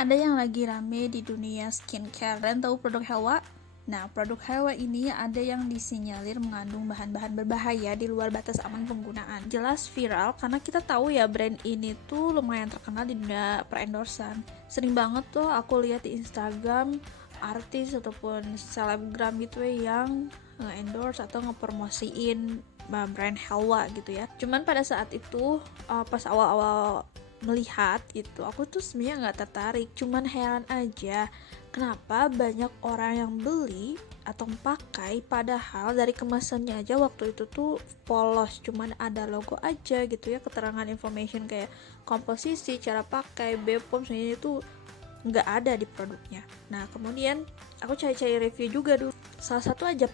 Ada yang lagi rame di dunia skincare. Kalian tahu produk Helwa? Nah, produk Helwa ini ada yang disinyalir mengandung bahan-bahan berbahaya di luar batas aman penggunaan. Jelas viral karena kita tahu ya brand ini tuh lumayan terkenal di dunia per-endorsan. Sering banget tuh aku lihat di Instagram artis ataupun selebgram gitu ya yang nge-endorse atau ngepromosiin brand Helwa gitu ya. Cuman pada saat itu pas awal-awal melihat gitu, aku tuh sebenarnya nggak tertarik, cuman heran aja kenapa banyak orang yang beli atau pakai padahal dari kemasannya aja waktu itu tuh polos, cuman ada logo aja gitu ya, keterangan information kayak komposisi, cara pakai, BPOM sebenarnya itu nggak ada di produknya. Nah kemudian aku cari-cari review juga dulu, salah satu aja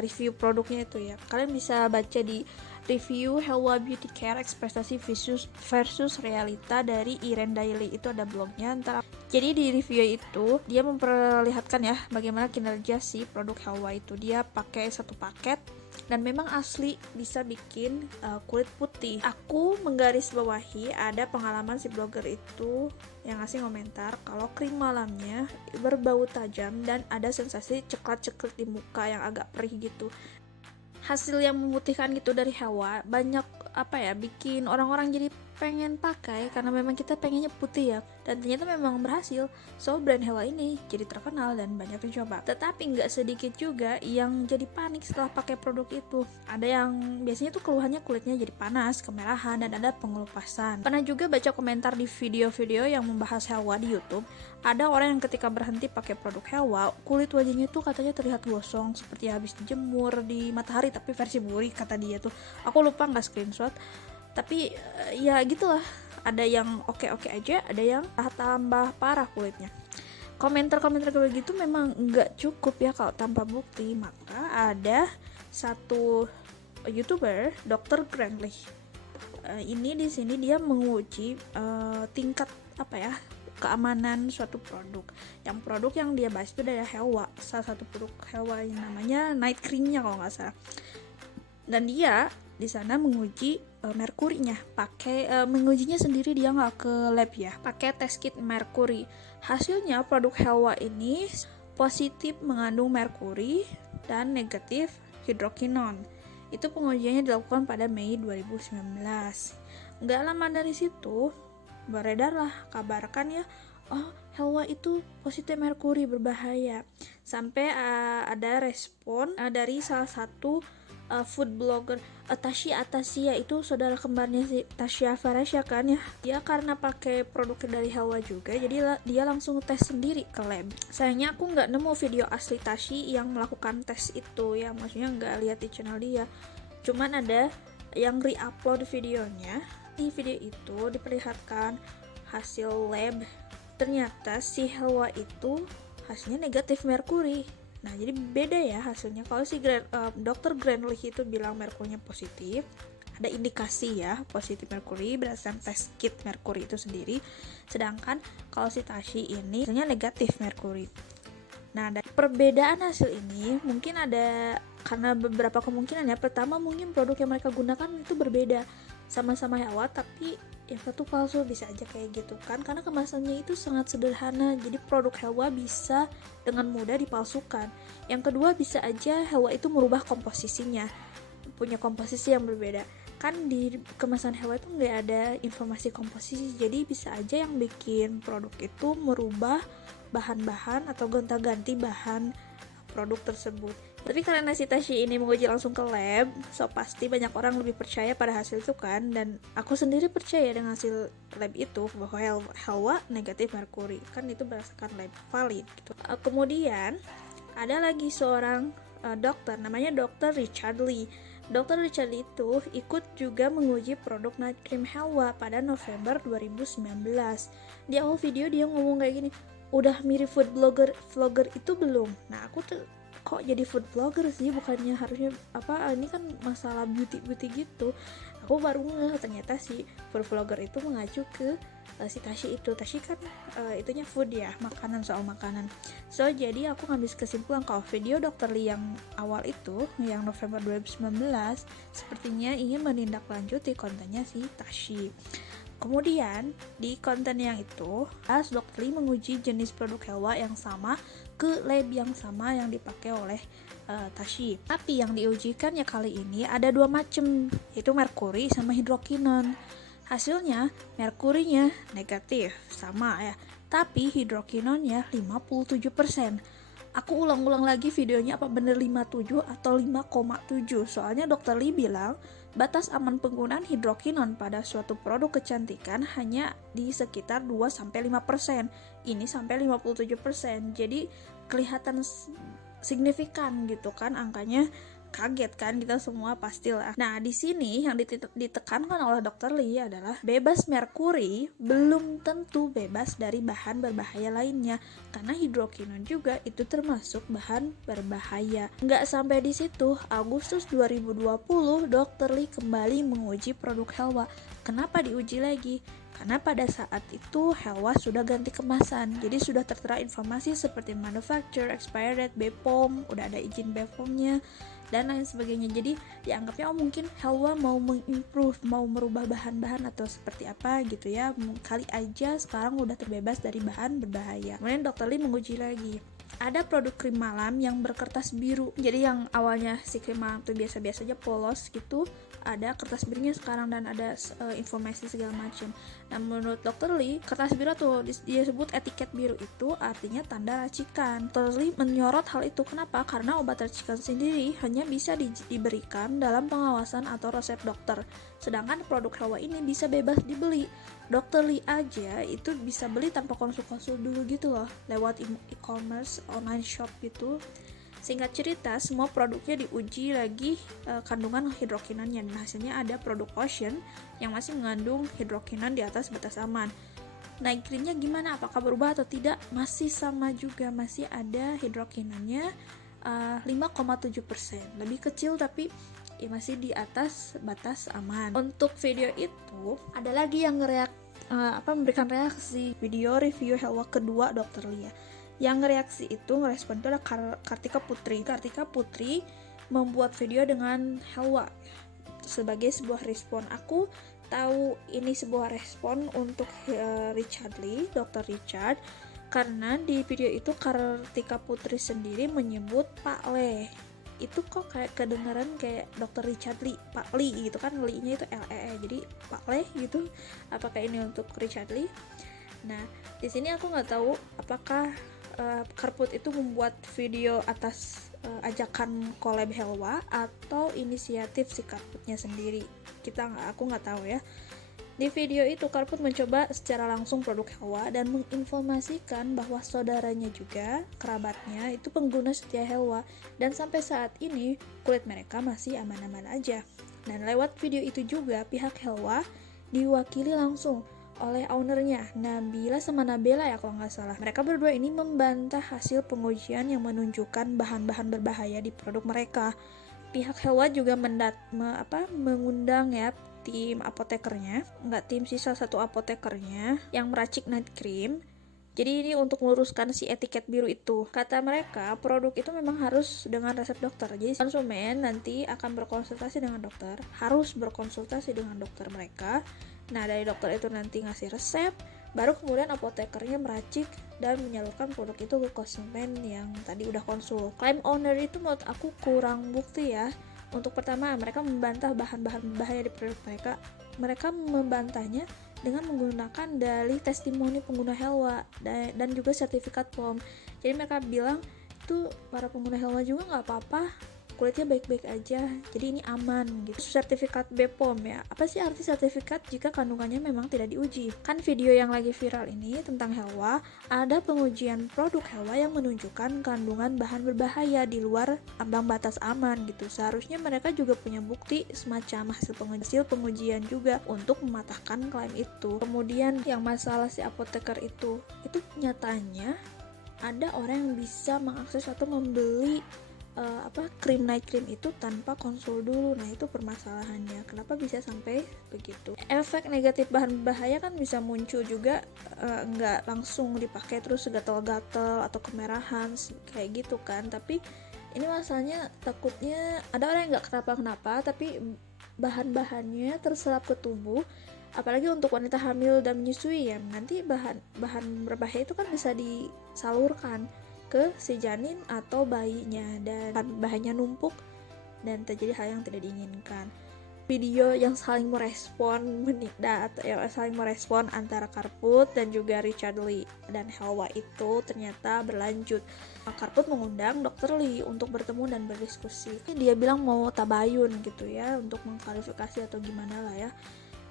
review produknya itu ya, kalian bisa baca di review Helwa Beauty Care ekspektasi versus realita dari Iren Daily, itu ada blognya. Jadi di review itu dia memperlihatkan ya bagaimana kinerja si produk Helwa itu. Dia pakai satu paket dan memang asli bisa bikin kulit putih. Aku menggarisbawahi ada pengalaman si blogger itu yang ngasih komentar kalau krim malamnya berbau tajam dan ada sensasi ceklat-ceklat di muka yang agak perih gitu. Hasil yang memutihkan gitu dari Helwa banyak bikin orang-orang jadi pengen pakai karena memang kita pengennya putih ya, dan ternyata memang berhasil. So brand Helwa ini jadi terkenal dan banyak dicoba. Tetapi nggak sedikit juga yang jadi panik setelah pakai produk itu. Ada yang biasanya tuh keluhannya kulitnya jadi panas, kemerahan, dan ada pengelupasan. Pernah juga baca komentar di video-video yang membahas Helwa di YouTube. Ada orang yang ketika berhenti pakai produk Helwa, kulit wajahnya tuh katanya terlihat gosong seperti habis dijemur di matahari, tapi versi burik kata dia tuh. Aku lupa nggak screenshot, tapi ya gitulah, ada yang oke-oke aja, ada yang tambah parah kulitnya. Komentar-komentar kayak gitu memang nggak cukup ya kalau tanpa bukti. Maka ada satu YouTuber, Dr. Granley, ini di sini dia menguji tingkat keamanan suatu produk. Yang produk yang dia bahas itu dari Helwa, salah satu produk Helwa yang namanya night creamnya kalau nggak salah. Dan dia di sana menguji merkurinya, mengujinya sendiri, dia nggak ke lab ya, pakai test kit merkuri. Hasilnya produk Helwa ini positif mengandung merkuri dan negatif hidrokinon. Itu pengujiannya dilakukan pada Mei 2019. Nggak lama dari situ beredarlah kabarkan ya, Helwa itu positif merkuri, berbahaya. Sampai ada respon dari salah satu food blogger, Tasya Atasia, itu saudara kembarnya si Tasya Farasya kan ya. Dia karena pakai produk dari Helwa juga, jadi dia langsung tes sendiri ke lab. Sayangnya aku nggak nemu video asli Tasya yang melakukan tes itu ya, maksudnya nggak lihat di channel dia. Cuman ada yang re-upload videonya. Di video itu diperlihatkan hasil lab, ternyata si Helwa itu hasilnya negatif merkuri. Nah jadi beda ya hasilnya. Kalau si Dr. Granley itu bilang merkurinya positif, ada indikasi ya positif merkuri berdasarkan tes kit merkuri itu sendiri. Sedangkan kalau si Tashi ini hasilnya negatif merkuri. Nah dari perbedaan hasil ini mungkin ada karena beberapa kemungkinan ya. Pertama, mungkin produk yang mereka gunakan itu berbeda, sama-sama Helwa tapi yang satu palsu, bisa aja kayak gitu kan, karena kemasannya itu sangat sederhana, jadi produk Helwa bisa dengan mudah dipalsukan. Yang kedua, bisa aja Helwa itu merubah komposisinya, punya komposisi yang berbeda kan. Di kemasan Helwa itu nggak ada informasi komposisi, jadi bisa aja yang bikin produk itu merubah bahan-bahan atau gonta-ganti bahan produk tersebut. Tapi karena si Tashi ini menguji langsung ke lab, so pasti banyak orang lebih percaya pada hasil itu kan. Dan aku sendiri percaya dengan hasil lab itu bahwa Helwa negatif merkuri, kan itu berdasarkan lab valid gitu. Kemudian ada lagi seorang dokter namanya Dr. Richard Lee. Dr. Richard Lee itu ikut juga menguji produk night cream Helwa pada November 2019. Di awal video dia ngomong kayak gini, udah mirip food vlogger itu belum? Nah aku tuh kok jadi food blogger sih, bukannya harusnya ini kan masalah beauty gitu. Aku baru ngeh ternyata si food vlogger itu mengacu ke si Tashi itu. Tashi kan itunya food ya, soal makanan. So jadi aku ngambil kesimpulan kalau video Dr. Lee yang awal itu, yang November 2019, sepertinya ingin menindaklanjuti kontennya si Tashi. Kemudian di konten yang itu, Dr. Lee menguji jenis produk Helwa yang sama ke lab yang sama yang dipakai oleh Tashi. Tapi yang diujikan ya kali ini ada 2 macam, yaitu merkuri sama hidrokinon. Hasilnya merkurinya negatif, sama ya. Tapi hidrokinonnya 57%. Aku ulang-ulang lagi videonya apa bener 57 atau 5,7. Soalnya Dr. Lee bilang batas aman penggunaan hidrokinon pada suatu produk kecantikan hanya di sekitar 2-5%. Ini sampai 57%. Jadi kelihatan signifikan gitu kan angkanya. Kaget kan kita semua pastilah. Nah, di sini yang ditekankan oleh Dr. Lee adalah bebas merkuri belum tentu bebas dari bahan berbahaya lainnya, karena hidrokinon juga itu termasuk bahan berbahaya. Nggak sampai di situ, Agustus 2020 Dr. Lee kembali menguji produk Helwa. Kenapa diuji lagi? Karena pada saat itu Helwa sudah ganti kemasan, jadi sudah tertera informasi seperti manufacturer, expired date, BPOM, udah ada izin BPOM-nya dan lain sebagainya. Jadi dianggapnya mungkin Helwa mau mengimprove, mau merubah bahan-bahan atau seperti apa gitu ya. Kali aja sekarang udah terbebas dari bahan berbahaya. Kemudian Dr. Lee menguji lagi. Ada produk krim malam yang berkertas biru. Jadi yang awalnya si krim malam tuh biasa-biasa aja polos gitu, ada kertas birunya sekarang dan ada informasi segala macam. Nah, menurut Dr. Lee, kertas biru tuh disebut etiket biru itu artinya tanda racikan. Dr. Lee menyorot hal itu. Kenapa? Karena obat racikan sendiri hanya bisa diberikan dalam pengawasan atau resep dokter. Sedangkan produk Helwa ini bisa bebas dibeli. Dr. Lee aja itu bisa beli tanpa konsul-konsul dulu gitu loh, lewat e-commerce, online shop gitu. Singkat cerita, semua produknya diuji lagi kandungan hidrokinonnya, dan hasilnya ada produk Ocean yang masih mengandung hidrokinon di atas batas aman. Night creamnya gimana? Apakah berubah atau tidak? Masih sama juga, masih ada hidrokinonnya 5,7%. Lebih kecil tapi ya masih di atas batas aman. Untuk video itu, ada lagi yang memberikan reaksi video review Helwa kedua Dr. Lee. Yang reaksi itu ngerespon itu ada Kartika Putri. Kartika Putri membuat video dengan Helwa sebagai sebuah respon. Aku tahu ini sebuah respon untuk Richard Lee, Dr. Richard, karena di video itu Kartika Putri sendiri menyebut Pak Le. Itu kok kayak kedengaran kayak Dr. Richard Lee, Pak Lee gitu kan, Lee-nya itu LEE, jadi Pak Le gitu. Apakah ini untuk Richard Lee? Nah, di sini aku nggak tahu apakah Karput itu membuat video atas ajakan collab Helwa atau inisiatif si Karputnya sendiri. Aku nggak tahu ya. Di video itu Karput mencoba secara langsung produk Helwa dan menginformasikan bahwa saudaranya juga, kerabatnya itu pengguna setia Helwa, dan sampai saat ini kulit mereka masih aman-aman aja. Dan lewat video itu juga pihak Helwa diwakili langsung oleh ownernya, Nabila sama Nabela ya kalau nggak salah. Mereka berdua ini membantah hasil pengujian yang menunjukkan bahan-bahan berbahaya di produk mereka. Pihak Helwa juga mengundang ya tim apotekernya, salah satu apotekernya yang meracik night cream. Jadi ini untuk meluruskan si etiket biru itu. Kata mereka, produk itu memang harus dengan resep dokter. Jadi konsumen nanti akan berkonsultasi dengan dokter, harus berkonsultasi dengan dokter mereka. Nah, dari dokter itu nanti ngasih resep, baru kemudian apotekernya meracik dan menyalurkan produk itu ke konsumen yang tadi udah konsul. Claim owner itu menurut aku kurang bukti ya. Untuk pertama, mereka membantah bahan-bahan berbahaya di produk mereka. Mereka membantahnya dengan menggunakan dalih testimoni pengguna Helwa dan juga sertifikat POM. Jadi mereka bilang itu para pengguna Helwa juga nggak apa-apa, kulitnya baik-baik aja, jadi ini aman gitu. Sertifikat BPOM ya. Apa sih arti sertifikat jika kandungannya memang tidak diuji? Kan video yang lagi viral ini tentang Helwa, ada pengujian produk Helwa yang menunjukkan kandungan bahan berbahaya di luar ambang batas aman gitu. Seharusnya mereka juga punya bukti semacam hasil pengujian juga untuk mematahkan klaim itu. Kemudian yang masalah si apoteker itu nyatanya ada orang yang bisa mengakses atau membeli krim night cream itu tanpa konsul dulu. Nah, itu permasalahannya. Kenapa bisa sampai begitu? Efek negatif bahan berbahaya kan bisa muncul juga, nggak langsung dipakai terus gatal-gatal atau kemerahan kayak gitu kan. Tapi ini masalahnya takutnya ada orang yang nggak kenapa-kenapa tapi bahan-bahannya terserap ke tubuh apalagi untuk wanita hamil dan menyusui ya, nanti bahan berbahaya itu kan bisa disalurkan ke si janin atau bayinya dan bahannya numpuk dan terjadi hal yang tidak diinginkan. Video yang saling merespon antara Karput dan juga Richard Lee dan Helwa itu ternyata berlanjut. Karput mengundang Dr. Lee untuk bertemu dan berdiskusi. Dia bilang mau tabayun gitu ya, untuk mengklarifikasi atau gimana lah ya.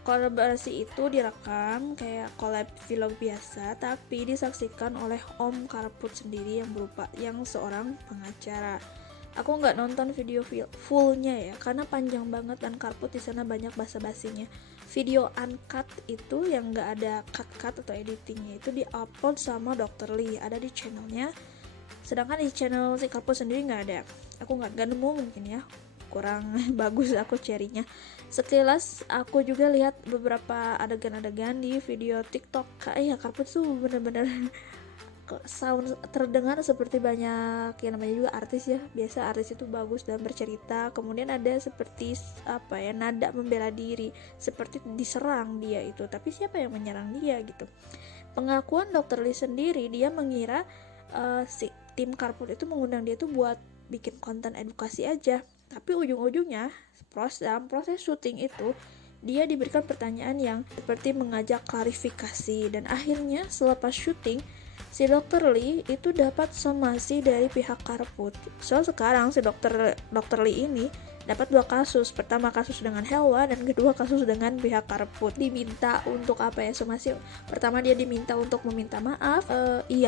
Kolaborasi itu direkam kayak collab vlog biasa, tapi disaksikan oleh Om Karput sendiri yang seorang pengacara. Aku nggak nonton video fullnya ya, karena panjang banget dan Karput di sana banyak basa-basinya. Video uncut itu yang nggak ada cut atau editingnya itu diupload sama Dr. Lee, ada di channelnya. Sedangkan di channel si Karput sendiri nggak ada. Aku nggak nemu mungkin ya, kurang bagus aku carinya. Sekilas aku juga lihat beberapa adegan-adegan di video TikTok. Kayak Karput tuh bener-bener sound terdengar seperti banyak yang namanya juga artis ya, biasa artis itu bagus dalam bercerita, kemudian ada seperti nada membela diri, seperti diserang dia itu, tapi siapa yang menyerang dia gitu. Pengakuan Dr. Lee sendiri, dia mengira si tim Karput itu mengundang dia tuh buat bikin konten edukasi aja, tapi ujung-ujungnya dalam proses syuting itu dia diberikan pertanyaan yang seperti mengajak klarifikasi, dan akhirnya selepas syuting si Dr. Lee itu dapat somasi dari pihak Karput. So sekarang si Dr. Lee ini dapat 2 kasus. Pertama kasus dengan Helwa dan kedua kasus dengan pihak Karput. Diminta untuk somasi. Pertama dia diminta untuk meminta maaf.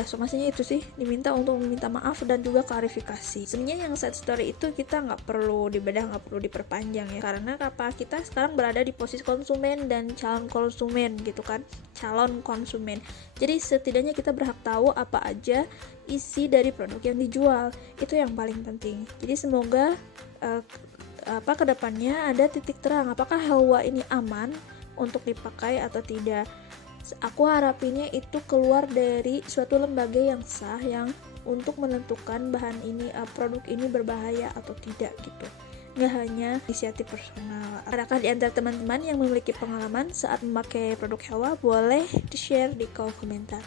Somasinya itu sih, diminta untuk meminta maaf dan juga klarifikasi. Sebenarnya yang side story itu kita nggak perlu dibedah, nggak perlu diperpanjang ya, karena kita sekarang berada di posisi konsumen dan calon konsumen gitu kan, calon konsumen. Jadi setidaknya kita berhak tahu apa aja isi dari produk yang dijual, itu yang paling penting. Jadi semoga kedepannya ada titik terang apakah Helwa ini aman untuk dipakai atau tidak. Aku harapinnya itu keluar dari suatu lembaga yang sah yang untuk menentukan produk ini berbahaya atau tidak gitu, nggak hanya inisiatif personal. Adakah di antara teman-teman yang memiliki pengalaman saat memakai produk Helwa? Boleh di share di kolom komentar.